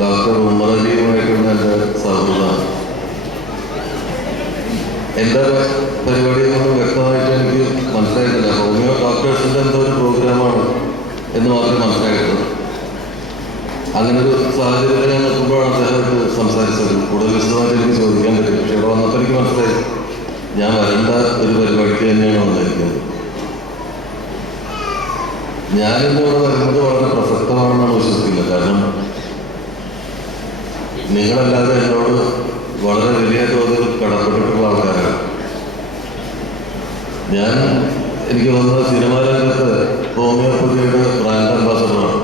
Doctor ഉമ്മറിയുമായിട്ടുള്ള എൻ്റെ സൗഹൃദമാണ്. എൻ്റെ പരിപാടിയൊന്നും വ്യക്തമായിട്ട് എനിക്ക് മനസ്സിലായിട്ടില്ല. ഹോമിയോ ഡോക്ടേഴ്സിൻ്റെ എന്തോ ഒരു പ്രോഗ്രാമാണ് എന്ന് മാത്രമേ മനസ്സിലായിട്ടുള്ളൂ. അങ്ങനൊരു സാഹചര്യത്തിൽ ഞാൻ നോക്കുമ്പോഴാണ് അദ്ദേഹമായിട്ട് സംസാരിച്ചത്. കൂടുതൽ വിശദമായിട്ട് എനിക്ക് ചോദിക്കാൻ പറ്റും. പക്ഷേ ഇവിടെ വന്നപ്പോൾ എനിക്ക് മനസ്സിലായി ഞാൻ വരേണ്ട ഒരു പരിപാടിക്ക് തന്നെയാണ് വന്നിരിക്കുന്നത്. ഞാനിന്നിവിടെ വരുന്നത് വളരെ പ്രസക്തമാണെന്നാണ് വിശ്വസിക്കുന്നത്. കാരണം നിങ്ങളല്ലാതെ എന്നോട് വളരെ വലിയ തോതിൽ കടപ്പെട്ടിട്ടുള്ള ആൾക്കാരാണ്. എനിക്ക് തോന്നുന്നത് സിനിമാ രംഗത്ത് ഹോമിയോപ്പതിയുടെ ബ്രാൻഡ് അംബാസഡറാണ്.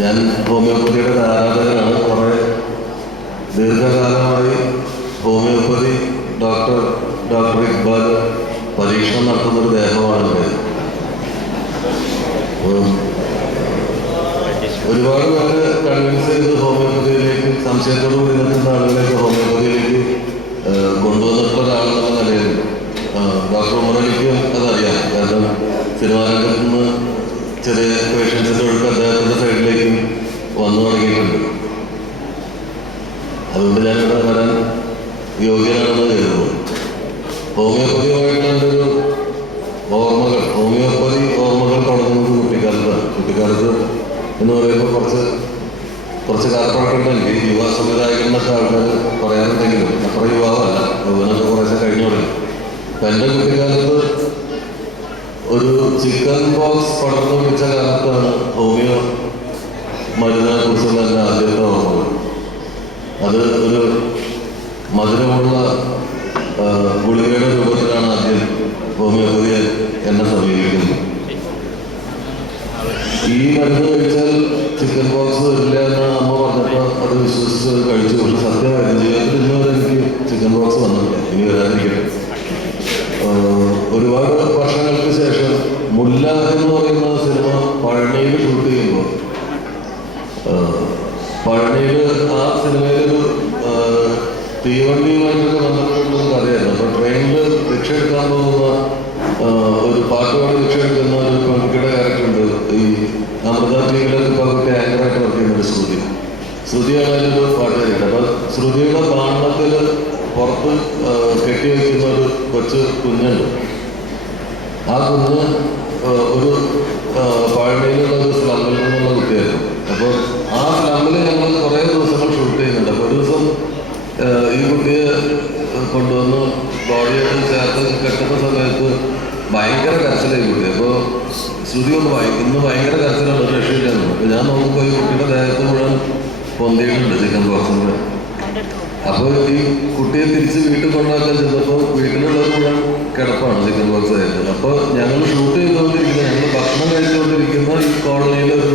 ഞാൻ ഹോമിയോപ്പതിയുടെ ആരാധകനാണ്. കുറേ ദീർഘകാലമായി ഹോമിയോപ്പതി ഡോക്ടർ ഇക്ബാൽ പരീക്ഷണം നടത്തുന്നൊരു ദേഹമാണ് എൻ്റെ. ഒരുപാട് പേര് കൺവിൻസ് ചെയ്ത് ഹോമിയോപ്പതിയിലേക്ക് സംശയത്തോടു കൂടി നിൽക്കുന്ന ആളുകളേക്ക് ഹോമിയോപ്പതിയിലേക്ക് കൊണ്ടുവന്നിട്ടുള്ള ഒരാളെന്നുള്ള നിലയിൽ ഡോക്ടർ ഉമറലിക്കും അതറിയാം. കാരണം സിനിമാ രംഗത്ത് നിന്ന് ചെറിയ പേഷ്യൻസിൻ്റെ ഒഴുക്ക് അദ്ദേഹത്തിൻ്റെ സൈഡിലേക്കും വന്നു തുടങ്ങിയിട്ടുണ്ട്. അതുകൊണ്ട് ഞാനിവിടെ വരാൻ യോഗ്യനാണെന്ന് കരുതുന്നു. ഹോമിയോപ്പതിയുമായിട്ട് എൻ്റെ ഒരു ഹോമിയോപ്പതി ഓർമ്മകൾ തുടങ്ങുന്നത് കുട്ടിക്കാലത്ത് എന്ന് പറയുമ്പോൾ കുറച്ച് കാലപ്പഴക്കമുണ്ട് എനിക്ക്. യുവ സംവിധായകനൊക്കെ ആൾക്കാർ പറയാറുണ്ടെങ്കിലും അത്ര യുവാവല്ല, യുവനൊക്കെ കുറേശ്ശെ കഴിഞ്ഞു തുടങ്ങി. അപ്പം എൻ്റെ കുട്ടിക്കാലത്ത് ഒരു ചിക്കൻ ബോക്സ് പടർന്നു പിടിച്ച കാലത്താണ് ഹോമിയോ മരുന്നിനെ കുറിച്ചുള്ള എൻ്റെ ആദ്യത്തെ ഓർമ്മകൾ. അത് ഒരു മധുരമുള്ള ഗുളികയുടെ രൂപത്തിലാണ് ആദ്യം ഹോമിയോപ്പതിയെ എന്നെ സമീപിക്കുന്നത്. ഈ മരുന്ന് കഴിച്ചാൽ ചിക്കൻ ബോക്സ് വരില്ല എന്ന് അമ്മ പറഞ്ഞപ്പോൾ അത് വിശ്വസിച്ച് കഴിച്ചു. പക്ഷെ സത്യമായിരുന്നു ജീവിതത്തിൽ ഇന്നുവരെ എനിക്ക് ചിക്കൻ ബോക്സ് വന്നില്ല, ഇനി വരാതിരിക്കട്ടെ. ഒരുപാട് വർഷങ്ങൾക്ക് ശേഷം മുല്ല എന്ന് പറയുന്ന സിനിമ പഴനിയിൽ ഷൂട്ട് ചെയ്യുമ്പോൾ പഴനിയിൽ ആ സിനിമയിലൊരു തീവണ്ടിയുമായിട്ടൊക്കെ ബന്ധപ്പെട്ടുള്ളൊരു കഥയായിരുന്നു. അപ്പോൾ ട്രെയിനിൽ ഭിക്ഷ എടുക്കാൻ പോകുന്ന ഒരു പാട്ടുപാടി ഭിക്ഷ എടുക്കുന്ന ഒരു പെൺകുട്ടിയുടെ ക്യാരക്ടറുണ്ട്. ഈ അമൃത ടിവിയിലൊക്കെ ഇപ്പോൾ ആങ്കറായിട്ട് വർക്ക് ചെയ്യുന്നുണ്ട് ശ്രുതിയാണ് അതിലൊരു പാട്ടുകാരിട്ട്. അപ്പോൾ ശ്രുതിയുടെ ബാണത്തിൽ പുറത്ത് കെട്ടി വയ്ക്കുന്ന ഒരു കൊച്ചു കുഞ്ഞുണ്ട്. ആ കുഞ്ഞ് ഒരു പഴനിയിലുള്ള ഒരു സ്ലമ്മിൽ നിന്നുള്ള കുട്ടിയായിരുന്നു. അപ്പോൾ ആ സ്ലമ്മിൽ ഞങ്ങൾ കുറേ ദിവസങ്ങൾ ഷൂട്ട് ചെയ്യുന്നുണ്ട്. അപ്പോൾ ഒരു ദിവസം ഈ കുട്ടിയെ കൊണ്ടുവന്ന് ബോഡിയായിട്ട് ചേർത്ത് കെട്ടുന്ന സമയത്ത് ഭയങ്കര കരച്ചിലായി കുട്ടി. അപ്പോൾ ശ്രുതി ഇന്ന് ഭയങ്കര കരച്ചിലാണ്, ഒരു രക്ഷയില്ലായിരുന്നു. അപ്പോൾ ഞാൻ നോക്കുമ്പോൾ ഈ കുട്ടിയുടെ ദേഹത്ത് മുഴുവൻ പൊന്തിയിട്ടുണ്ട് ചിക്കൻ ബോക്സിൻ്റെ. അപ്പോൾ ഈ കുട്ടിയെ തിരിച്ച് വീട്ടിൽ കൊണ്ടാക്കാൻ ചെന്നപ്പോൾ വീട്ടിലുള്ളത് മുഴുവൻ കിടപ്പാണ് ചിക്കൻ ബോക്സ് ആയിട്ട്. അപ്പോൾ ഞങ്ങൾ ഷൂട്ട് ചെയ്തുകൊണ്ടിരിക്കുന്ന, ഞങ്ങൾ ഭക്ഷണം കഴിച്ചുകൊണ്ടിരിക്കുന്ന ഈ കോളനിയിലൊരു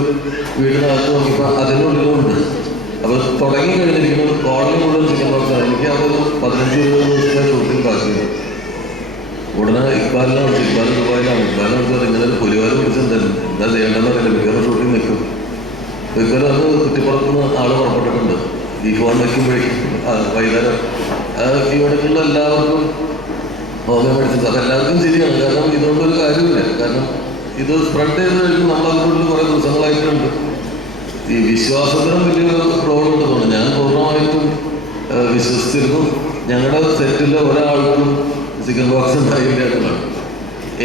വീടിനകത്ത് നോക്കിയപ്പോൾ അതിനുള്ളിലുണ്ട്. അപ്പോൾ തുടങ്ങി കഴിഞ്ഞിരിക്കുന്നത് കോളനി മുഴുവൻ ചിക്കൻ ബോക്സാണ്. എനിക്ക് അതൊരു 15-20 ദിവസത്തെ ഷൂട്ടിംഗ് ബാക്കിയത്. ഉടനെ ഇക്ബാലിനാണ് ദുബായിലാണ്. ഇക്ബാലിനടുത്ത് ഇങ്ങനെ ഒരു പുലിവാല് പിടിച്ചെന്തായാലും എന്താ ചെയ്യേണ്ടതെന്ന് അറിയില്ല, മിക്കവാറും ഷൂട്ടിംഗ് നിൽക്കും. ഇക്ബാൽ അത് കുറ്റിപ്പുറത്തുനിന്ന് ആൾ പുറപ്പെട്ടിട്ടുണ്ട്. ഈ ഫോൺ വയ്ക്കുമ്പോഴേക്കും വൈകുന്നേരം ഇവിടേക്കുള്ള എല്ലാവർക്കും ഹോമിയോ മെഡിസിൻസ്. അപ്പം എല്ലാവർക്കും ശരിയാണ്. കാരണം ഇതുകൊണ്ടൊരു കാര്യമില്ല. കാരണം ഇത് സ്പ്രെഡ് ചെയ്ത് കഴിയുമ്പോൾ നമ്മളതിനുള്ളിൽ കുറേ ദിവസങ്ങളായിട്ടുണ്ട്. ഈ വിശ്വാസത്തിനും വലിയൊരു റോളുണ്ട് തോന്നുന്നു. ഞാൻ പൂർണ്ണമായിട്ടും വിശ്വസിച്ചിരുന്നു. ഞങ്ങളുടെ സെറ്റിൽ ഒരാൾക്കും ചിക്കൻ ബോക്സ് ഉണ്ടായില്ല എന്നുള്ളതാണ്.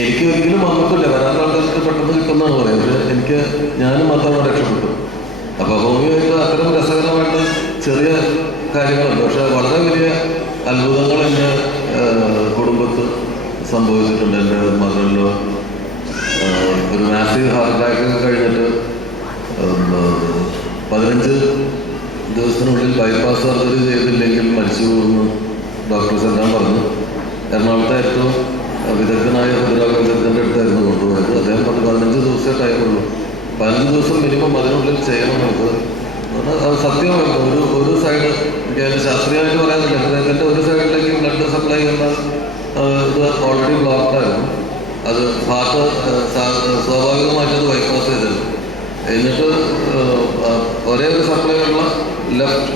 എനിക്ക് ഒരിക്കലും വന്നിട്ടില്ല. വരാത്ത ആൾക്കാർക്ക് പെട്ടെന്ന് കിട്ടുന്നതാണ് പറയുന്നത്. പക്ഷേ ഞാനും മാത്രമാണ് രക്ഷപ്പെട്ടു. അപ്പോൾ ഹോമിയോയിട്ട് അത്തരം രസകരമായിട്ട് ചെറിയ കാര്യങ്ങളുണ്ട്. പക്ഷെ വളരെ വലിയ അത്ഭുതങ്ങൾ എൻ്റെ കുടുംബത്ത് സംഭവിച്ചിട്ടുണ്ട്. എൻ്റെ മകളിലോ ഒരു മാസീവ് ഹാർട്ട് അറ്റാക്ക് കഴിഞ്ഞിട്ട് 15 ദിവസത്തിനുള്ളിൽ ബൈപ്പാസ് സർജറി ചെയ്തില്ലെങ്കിൽ മരിച്ചു പോകുമെന്ന് ഡോക്ടേഴ്സ് എല്ലാം പറഞ്ഞു. എറണാകുളത്തെ ഏറ്റവും വിദഗ്ധനായ ഹൃദ്രോഗ വിദഗ്ധൻ്റെ അടുത്തായിരുന്നു കൊണ്ടുപോയത്. അദ്ദേഹം പറഞ്ഞു 15 ദിവസമേ ടൈമുള്ളൂ, 15 ദിവസം മിനിമം അതിനുള്ളിൽ ചെയ്യണം നമുക്ക്. അത് സത്യമായിരുന്നു. ഒരു സൈഡ് എനിക്ക് ശാസ്ത്രീയമായിട്ട് പറയാനില്ല. അദ്ദേഹത്തിൻ്റെ ഒരു സൈഡിലേക്ക് ബ്ലഡ് സപ്ലൈ ചെയ്യുന്ന ഇത് ഓൾറെഡി ബ്ലോക്ക്ഡായിരുന്നു. അത് ഹാർട്ട് സ്വാഭാവികമായിട്ടത് ബൈപ്പാസ് ചെയ്തിരുന്നു. എന്നിട്ട് ഒരേ ഒരു സപ്ലൈ ഉള്ള ലെഫ്റ്റ്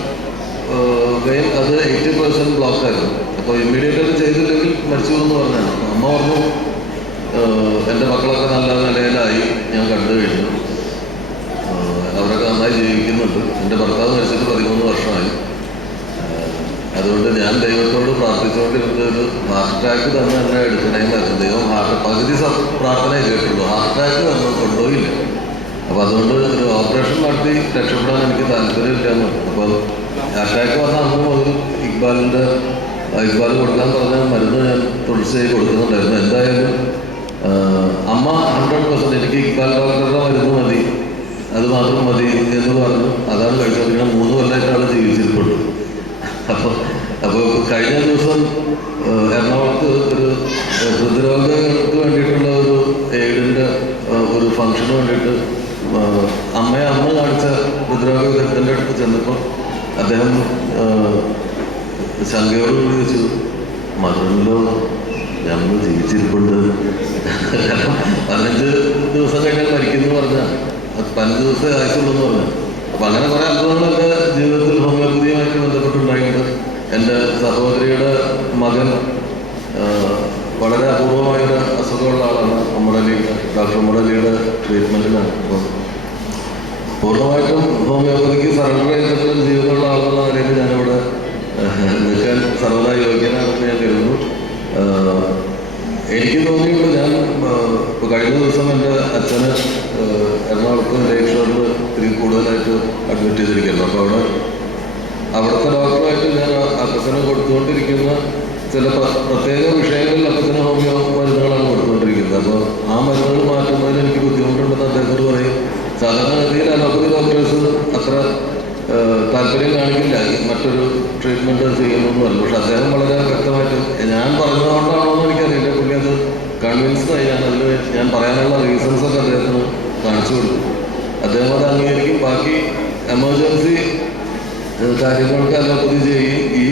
വെയിൻ അത് 80% ബ്ലോക്കായിരുന്നു. അപ്പോൾ ഇമ്മീഡിയറ്റായിട്ട് ചെയ്തില്ലെങ്കിൽ മരിച്ചു എന്ന് പറഞ്ഞാണ്. അമ്മ പറഞ്ഞു എൻ്റെ മക്കളൊക്കെ നല്ല നിലയിലായി, ഞാൻ കണ്ടു കഴിഞ്ഞു, അവരൊക്കെ നന്നായി ജീവിക്കുന്നുണ്ട്. എൻ്റെ ഭർത്താവ് മരിച്ചിട്ട് 13 വർഷമായി. അതുകൊണ്ട് ഞാൻ ദൈവത്തോട് പ്രാർത്ഥിച്ചുകൊണ്ടിരുന്നത് ഒരു ഹാർട്ട് അറ്റാക്ക് തന്നെ എന്നെ എടുക്കണേന്നായിരുന്നു. ദൈവം പകുതി പ്രാർത്ഥനയെ കേട്ടുള്ളൂ, ഹാർട്ട് അറ്റാക്ക് തന്നെ കൊണ്ടുപോയില്ല. അപ്പോൾ അതുകൊണ്ട് ഒരു ഓപ്പറേഷൻ നടത്തി രക്ഷപ്പെടാൻ എനിക്ക് താല്പര്യമില്ലാന്ന് പറഞ്ഞു. അപ്പോൾ അറ്റാക്ക് വന്ന അന്ന് മുതൽ ഇക്ബാൽ കൊടുക്കാൻ പറഞ്ഞ മരുന്ന് ഞാൻ തുടർച്ചയായി കൊടുക്കുന്നുണ്ടായിരുന്നു. എന്തായാലും അമ്മ 100% എനിക്ക് ഇക്ബാൽ ഡോക്ടറുടെ മരുന്ന് മതി, അത് മാത്രം മതി എന്ന് പറഞ്ഞു. അതാണ് കഴിച്ചുകൊണ്ടിരിക്കുന്നത്. 3 കൊല്ലമായിട്ട് ആൾ ജീവിച്ചിരിപ്പുണ്ട്. അപ്പോൾ കഴിഞ്ഞ ദിവസം എറണാകുളത്ത് ഒരു ഹൃദ്രോഗങ്ങൾക്ക് വേണ്ടിയിട്ടുള്ള ഒരു എയ്ഡിൻ്റെ ഒരു ഫംഗ്ഷന് വേണ്ടിയിട്ട് അമ്മ കാണിച്ച ഹൃദ്രോഗ വിദഗ്ധൻ്റെ അടുത്ത് ചെന്നപ്പോൾ അദ്ദേഹം ശങ്കയോട് ചോദിച്ചു, മദറിലോ ഞങ്ങൾ ജീവിച്ചിരിപ്പുണ്ട്, 15 ദിവസം കഴിഞ്ഞാൽ മരിക്കുന്നു പറഞ്ഞാൽ 15 ദിവസമേ ആയിട്ടുള്ളൂ എന്ന് പറഞ്ഞു. അപ്പം അങ്ങനെ കുറേ അത്ഭുതങ്ങളൊക്കെ ജീവിതത്തിൽ ഹോമിയോപ്പതിയുമായിട്ട് ബന്ധപ്പെട്ടുണ്ടായിട്ടുണ്ട്. എൻ്റെ സഹോദരിയുടെ മകൻ വളരെ അപൂർവമായൊരു അസുഖമുള്ള ആളാണ്. ഡോക്ടർ മുരളിയുടെ ട്രീറ്റ്മെൻറ്റിലാണ്. അപ്പോൾ പൂർണ്ണമായിട്ടും ഹോമിയോപ്പതിക്ക് സറണ്ടർ ചെയ്തിട്ടുള്ള ജീവിതമുള്ള ആളെന്നുള്ള നിലയിൽ ഞാനിവിടെ നിൽക്കാൻ സർവ്വതാ യോഗ്യനാണെന്ന് ഞാൻ കരുതുന്നു. എനിക്ക് തോന്നിയുള്ളൂ, ഞാൻ ഇപ്പോൾ കഴിഞ്ഞ ദിവസം എൻ്റെ അച്ഛന് എറണാകുളത്ത് ലേക്ഷറിൽ ഇത്തിരി കൂടുതലായിട്ട് അഡ്മിറ്റ് ചെയ്തിരിക്കുന്നു. അപ്പോൾ അവിടുത്തെ ഡോക്ടറുമായിട്ട് ഞാൻ അപ്പച്ചന് കൊടുത്തുകൊണ്ടിരിക്കുന്ന ചില പ്രത്യേക വിഷയങ്ങളിൽ അപ്പച്ചന് ഹോമിയോ മരുന്നുകളാണ് കൊടുത്തുകൊണ്ടിരിക്കുന്നത്. അപ്പോൾ ആ മരുന്നുകൾ മാറ്റുന്നതിന് എനിക്ക് ബുദ്ധിമുട്ടുണ്ടെന്ന് അദ്ദേഹത്തോട് പറയും. സാധാരണ ഗതിയിൽ അലോപ്പതി ഡോക്ടേഴ്സ് അത്ര താല്പര്യം കാണിക്കില്ല മറ്റൊരു ട്രീറ്റ്മെൻറ്റ് ചെയ്യുന്നൊന്നുമല്ല. പക്ഷെ അദ്ദേഹം വളരെ വ്യക്തമായിട്ട്, ഞാൻ പറഞ്ഞതുകൊണ്ടാണോ എന്ന് എനിക്കറിയില്ല, പുള്ളി അത് കൺവിൻസ്ഡായി. ഞാൻ പറയാനുള്ള റീസൺസൊക്കെ അദ്ദേഹത്തിന് കാണിച്ചു കൊടുത്തു. അദ്ദേഹം അത് അംഗീകരിക്കും. ബാക്കി എമർജൻസി കാര്യങ്ങൾക്ക് അലോപ്പതി ചെയ്യും. ഈ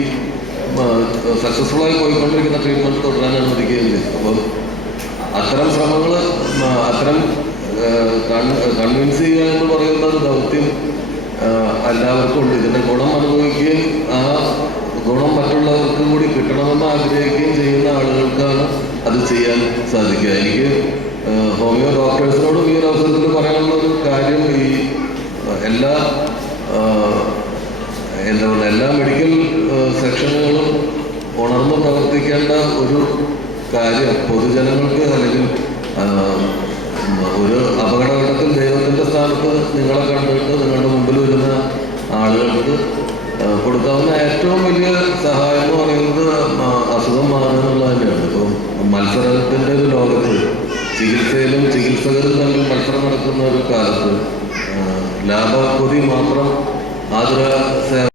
സക്സസ്ഫുള്ളായി പോയിക്കൊണ്ടിരിക്കുന്ന ട്രീറ്റ്മെൻറ്റ് തുടരാൻ അനുവദിക്കുകയും ചെയ്യും. അപ്പം അത്തരം ശ്രമങ്ങൾ, അത്തരം കൺവിൻസ് ചെയ്യുക എന്ന് പറയുന്ന ഒരു ദൗത്യം എല്ലാവർക്കും ഉണ്ട്. ഇതിൻ്റെ ഗുണം അനുഭവിക്കുകയും ആ ഗുണം മറ്റുള്ളവർക്കും കൂടി കിട്ടണമെന്ന് ആഗ്രഹിക്കുകയും ചെയ്യുന്ന ആളുകൾക്കാണ് അത് ചെയ്യാൻ സാധിക്കുക. എനിക്ക് ഹോമിയോ ഡോക്ടേഴ്സിനോടും ഈ ഒരു അവസരത്തിൽ പറയാനുള്ള ഒരു കാര്യം, ഈ എല്ലാ മെഡിക്കൽ സെക്ഷനുകളും ഉണർന്ന് പ്രവർത്തിക്കേണ്ട ഒരു കാര്യം, പൊതുജനങ്ങൾക്ക് അല്ലെങ്കിൽ ഒരു അപകടഘട്ടത്തിൽ ദൈവത്തിൻ്റെ സ്ഥാനത്ത് നിങ്ങളെ കണ്ടിട്ട് നിങ്ങളുടെ മുമ്പിൽ വരുന്ന ആളുകൾക്ക് കൊടുക്കാവുന്ന ഏറ്റവും വലിയ സഹായം എന്ന് പറയുന്നത് അസുഖം മാറുക എന്നുള്ളത് തന്നെയാണ്. ഇപ്പം മത്സരത്തിൻ്റെ ഒരു ലോകത്ത് ചികിത്സയിലും ചികിത്സകരും തമ്മിൽ മത്സരം നടക്കുന്ന ഒരു കാലത്ത് ലാഭക്കൊതി മാത്രം